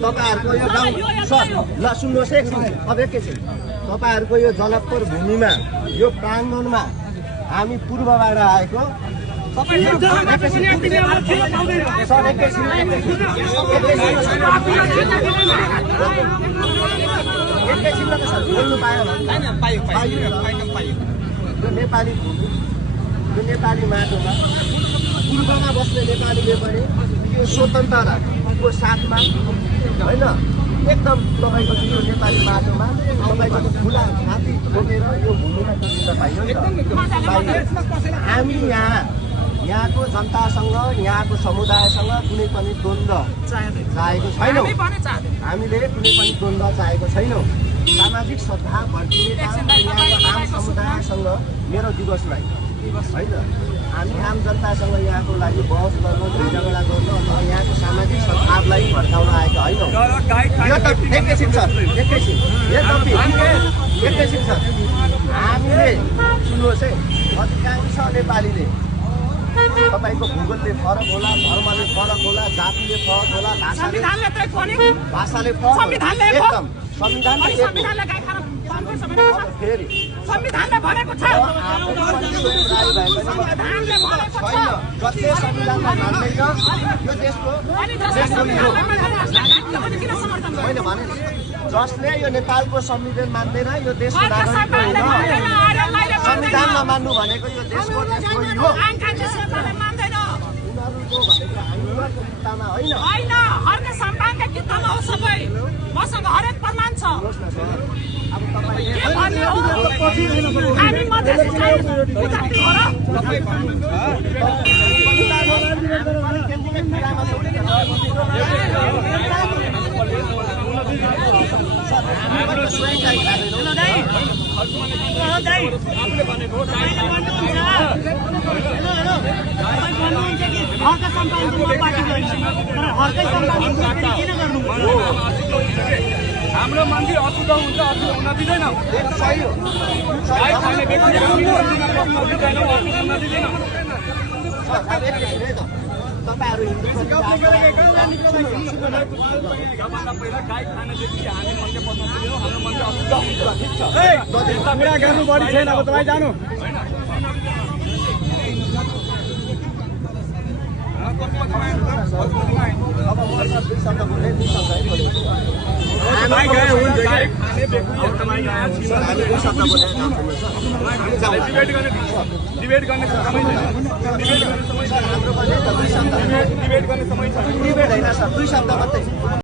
तपाईहरुको यो गाउँ सर ल सुन्नुहोस् एकछिन अब एकैछिन तपाईहरुको यो जनकपुर भूमिमा यो प्राङ्गणमा हामी पूर्वबाट आएको नेपाली भूमि यो नेपाली माटोमा पूर्वमा बस्ने नेपालीले पनि यो स्वतन्त्रताको साथमा हैन एकदम तपाईको यो नेपाली माटोमा तपाईको ठुला छाती ठोकेर यो भूमिमा जित्न पाइयो नि त हामी यहाँको जनतासँग यहाँको समुदायसँग कुनै पनि द्वन्द्व चाहेको छैनौँ हामीले कुनै पनि द्वन्द्व चाहेको छैनौँ सामाजिक सद्भाव भड्किने यहाँको आम समुदायसँग मेरो दिवस नै हैन हामी आम जनतासँग यहाँको लागि बहस गर्नु झगडा गर्नु अथवा यहाँको सामाजिक सद्भावलाई भड्काउन आएको हैनौँ यो त एकैछिन सर एकैछिन सर हामीले सुन्नुहोस् है अधिकांश नेपालीले तपाईको भूगोलले फरक होला धर्मले फरक होला जातिले फरक होला भाषाले फरक एकदम संविधानले फेरि संविधानले भनेको छ जसले संविधानमा मान्दैन यो देशको होइन भने जसले यो नेपालको संविधान मान्दैन यो देशको नागरिक होइन संविधान नमान्नु भनेको यो देशको हो उनीहरूको भनेको हाम्रो किताबमा होइन हरेक सम्पादनको किताबमा हो सबै मसँग हरेक प्रमाण छ अब तपाईले हामी मधेसी जाति हो हाम्रो मन्दिर अशुद्ध हुन्छ हुन दिँदैन तपाईहरु पहिला गाई खानदेखि हामी मन्दिर पस्न दिदैनौँ हाम्रो मन्दिर अशुद्ध हुन्छ ठिक छ कुरा गर्नु बढी छैन अब तपाईँ जानु अब म सब दुई शब्द बोल्ने दुई शब्द है बोले हामी गए हुन्छ कि खाने बेच्ने हामी दुई शब्द बोल्ने डिबेट गर्ने समय छैन हाम्रो पनि दुई शब्द डिबेट गर्ने समय छैन डिबेट हैन सर दुई शब्द मात्रै